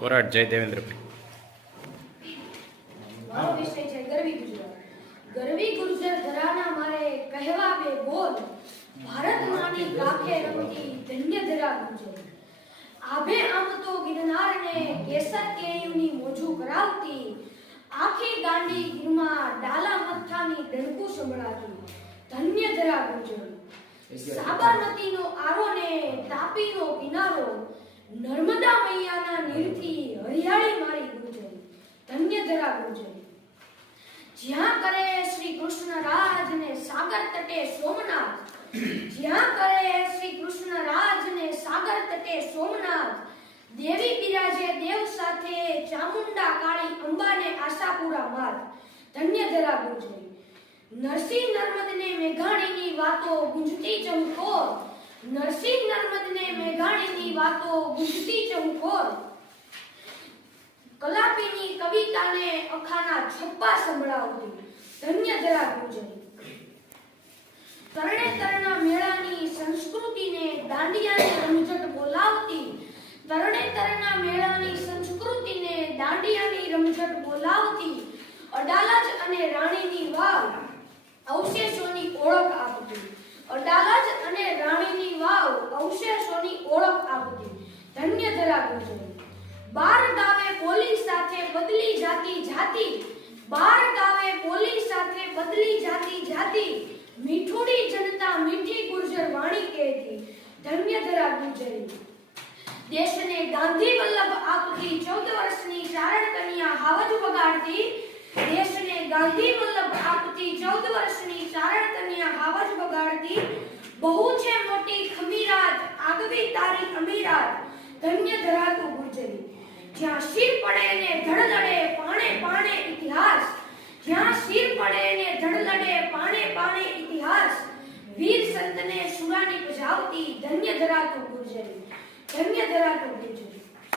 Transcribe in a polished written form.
કોરાટ જય દેવેન્દ્રભાઈ. મારો વિષય છે ગરવી ગુજરાત. ગરવી ગુર્જર ધરાના મારે કહેવા બે બોલ, ભારત માની કાખે રમતી ધન્ય ધરા ગુર્જર. આભે આમતો ગિરનારને કેસર કેયુની મોજું કરાવતી, આખી ગાંડી ગીરમાં ડાલા મથાની ડણકું સંભળાતી ધન્ય ધરા ગુર્જર. સાબરમતીનો આરો ને તાપીનો કિનારો, નર્મદા મૈયાના નીરથી હરિયાળી મારી ગુર્જર ધન્ય ધરા ગુર્જર. જ્યાં કરે શ્રી કૃષ્ણ રાજ ને સાગર તટે સોમનાથ, જ્યાં કરે શ્રી કૃષ્ણ રાજ ને સાગર તટે સોમનાથ, દેવી બિરાજે દેવ સાથે ચામુંડા કાળી અંબાને આશાપુરા માત ધન્ય ધરા ગુર્જર. નરસિંહ નર્મદને મેઘાણીની વાતો ગુંજતી ચમકોર, નરસિંહ નર્મદને મેઘાણીની વાતો ગુંજતી ચમકોર. કલાપીની કવિતાને અખાના છપ્પા સંભળાવતી ધન્ય ધરા ગુર્જર. તરણેતરના મેળાની સંસ્કૃતિને દાંડિયાની રમઝટ બોલાવતી, તરણેતરના મેળાની સંસ્કૃતિને દાંડિયાની રમઝટ બોલાવતી, અડાલજ અને રાણીની વાવ અવશેષોની ઓળખ આપતી, અડાલજ અને રાણીની વાવ અવશેષોની ઓળખ આપતી ધન્ય ધરા ગુર્જર. બાર ગાવે બોલી સાથે બદલી જાતી જાતિ, બાર ગાવે બોલી સાથે બદલી જાતી જાતિ, મીઠુડી જનતા મીઠી ગુર્જર વાણી કહેતી ધન્ય ધરા ગુર્જરી. દેશને ગાંધી વલ્લભ આપતી 14 વર્ષની ચારણ કન્યા હાવજ વગાડતી, દેશને ગાંધી વલ્લભ આપતી 14 વર્ષની ચારણ કન્યા હાવજ વગાડતી, બહુ છે મોટી ખમીરાત આગવી તારી અમીરાત ધન્ય ધરાતું ગુર્જરી. જ્યાં શિર પડે ને ધડ લડે પાણે પાણે ઇતિહાસ, જ્યાં શિર પડે ને ધડ લડે પાણે પાણે ઇતિહાસ, વીર સંતને સુરાની પજાવતી ધન્ય ધરાતું ગુર્જરી ધન્ય ધરાતું ગુર્જરી.